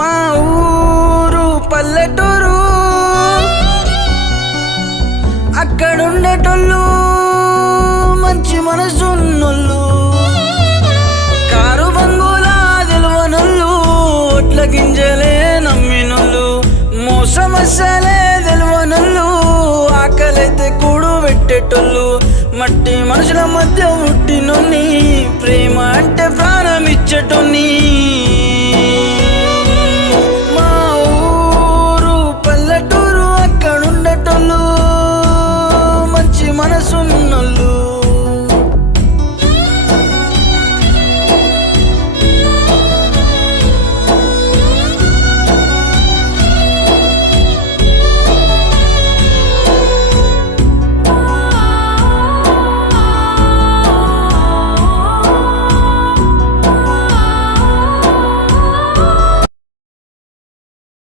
మా ఊరు పల్లెటూరు, అక్కడుండేటోళ్ళు మంచి మనసున్నోళ్ళు, కారు బంగులా తెలవనోళ్ళు, ఒట్ల గింజలే నమ్మినోళ్ళు, మోసమసలే తెలవనోళ్ళు, ఆకలైతే కూడు పెట్టేటోళ్ళు, మట్టి మనుషుల మధ్య పుట్టినోన్ని, ప్రేమ అంటే ప్రాణం ఇచ్చేటోన్ని.